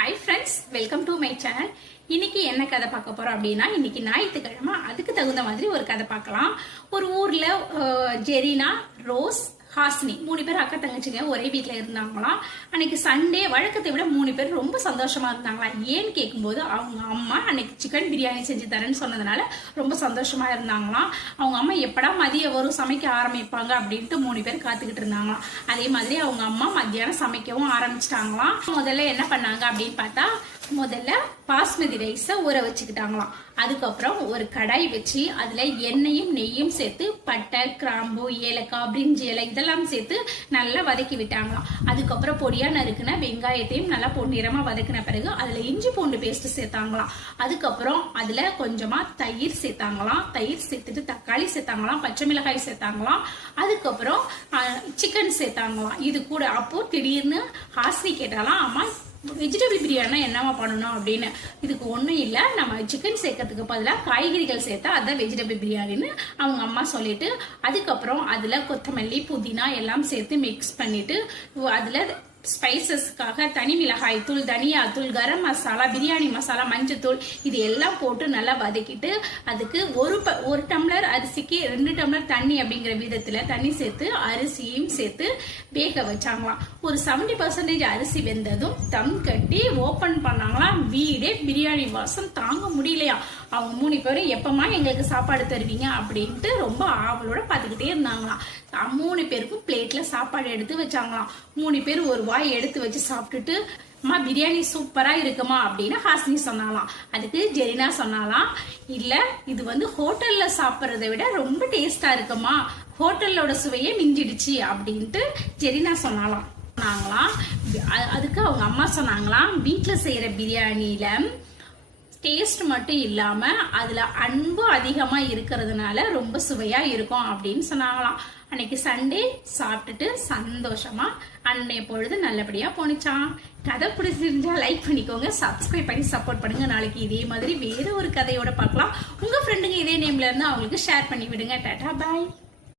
Hi friends, welcome to my channel. இன்னைக்கு என்ன கதை பார்க்க போறோம் அப்படின்னா இன்னைக்கு ஞாயிற்றுக்கிழமை அதுக்கு தகுந்த மாதிரி ஒரு கதை பார்க்கலாம். ஒரு ஊர்ல ஜெரினா, ரோஸ், ஹாசினி 3 பேர் அக்கா தங்கச்சிங்க ஒரே வீட்டுல இருந்தாங்களாம். அன்னைக்கு சண்டே வழக்கத்தை விட 3 பேர் ரொம்ப சந்தோஷமா இருந்தாங்களா. ஏன்னு கேட்கும்போது அவங்க அம்மா அன்னைக்கு சிக்கன் பிரியாணி செஞ்சு தரேன்னு சொன்னதுனால ரொம்ப சந்தோஷமா இருந்தாங்களாம். அவங்க அம்மா எப்படா மதியம் வரும் சமைக்க ஆரம்பிப்பாங்க அப்படின்ட்டு 3 பேர் காத்துக்கிட்டு இருந்தாங்களாம். அதே மாதிரி அவங்க அம்மா மத்தியானம் சமைக்கவும் ஆரம்பிச்சிட்டாங்களாம். முதல்ல என்ன பண்ணாங்க அப்படின்னு பார்த்தா முதல்ல பாஸ்மதி ரைஸை ஊற வச்சுக்கிட்டாங்களாம். அதுக்கப்புறம் ஒரு கடாய் வச்சு அதுல எண்ணெயும் நெய்யும் சேர்த்து பட்டை, கிராம்பு, ஏலக்காய், பிரிஞ்சி இலை இதெல்லாம் சேர்த்து நல்லா வதக்கி விட்டாங்களாம். அதுக்கப்புறம் பொடியா நறுக்குன வெங்காயத்தையும் நல்லா பொன்னிறமா வதக்கின பிறகு அதுல இஞ்சி பூண்டு பேஸ்ட் சேர்த்தாங்களாம். அதுக்கப்புறம் அதுல கொஞ்சமா தயிர் சேர்த்தாங்களாம். தயிர் சேர்த்துட்டு தக்காளி சேர்த்தாங்களாம், பச்சை மிளகாய் சேர்த்தாங்களாம். அதுக்கப்புறம் சிக்கன் சேர்த்தாங்களாம். இது கூட அப்போ திடீர்னு ஹாசினி கேட்டாலாம், அம்மா வெஜிடபிள் பிரியாணி என்னவா பண்ணணும் அப்படின்னு. இதுக்கு ஒண்ணும் இல்ல, நம்ம சிக்கன் சேர்க்கறதுக்கு பதிலாக காய்கறிகள் சேர்த்தா அதான் வெஜிடபிள் பிரியாணின்னு அவங்க அம்மா சொல்லிட்டு அதுக்கப்புறம் அதுல கொத்தமல்லி, புதினா எல்லாம் சேர்த்து மிக்ஸ் பண்ணிட்டு அதுல ஸ்பைசஸ்க்காக தனி மிளகாய் தூள், தனியா தூள், கரம் மசாலா, பிரியாணி மசாலா, மஞ்சத்தூள் இது எல்லாம் போட்டு நல்லா வதக்கிட்டு அதுக்கு ஒரு டம்ளர் அரிசிக்கு 2 டம்ளர் தண்ணி அப்படிங்கிற விதத்துல தண்ணி சேர்த்து அரிசியும் சேர்த்து வேக வச்சாங்களாம். ஒரு 70% அரிசி வெந்ததும் தம் கட்டி ஓபன் பண்ணாங்களாம். வீடே பிரியாணி வாசம் தாங்க முடியலையா. அவங்க 3 பேரும் எப்பமா எங்களுக்கு சாப்பாடு தருவீங்க அப்படின்ட்டு ரொம்ப ஆவலோட பாத்துக்கிட்டே இருந்தாங்களாம். 3 பேருக்கும் பிளேட்ல சாப்பாடு எடுத்து வச்சாங்களாம். 3 பேர் ஒரு வாய் எடுத்து வச்சு சாப்பிட்டுட்டு, அம்மா பிரியாணி சூப்பரா இருக்குமா அப்படின்னு ஹாசினி சொன்னாலாம். அதுக்கு ஜெரினா சொன்னாலாம், இல்ல இது ஹோட்டல்ல சாப்பிட்றதை விட ரொம்ப டேஸ்டா இருக்குமா, ஹோட்டலோட சுவையே மிஞ்சிடுச்சு அப்படின்ட்டு ஜெரினா சொன்னாலாம். அதுக்கு அவங்க அம்மா சொன்னாங்களாம், வீட்டுல செய்யற பிரியாணியில டேஸ்ட் மட்டும் இல்லாம அதுல அன்பு அதிகமா இருக்கிறதுனால ரொம்ப சுவையா இருக்கும் அப்படின்னு சொன்னாங்களாம். அன்னைக்கு சண்டே சாப்பிட்டுட்டு சந்தோஷமா அன்னைய பொழுது நல்லபடியா போனிச்சான். கதை பிடிச்சிருந்தா லைக் பண்ணிக்கோங்க, சப்ஸ்கிரைப் பண்ணி சப்போர்ட் பண்ணுங்க. நாளைக்கு இதே மாதிரி வேற ஒரு கதையோட பார்க்கலாம். உங்க ஃப்ரெண்டுங்க இதே நேம்ல இருந்து அவங்களுக்கு ஷேர் பண்ணி விடுங்க. டாடா, பாய்.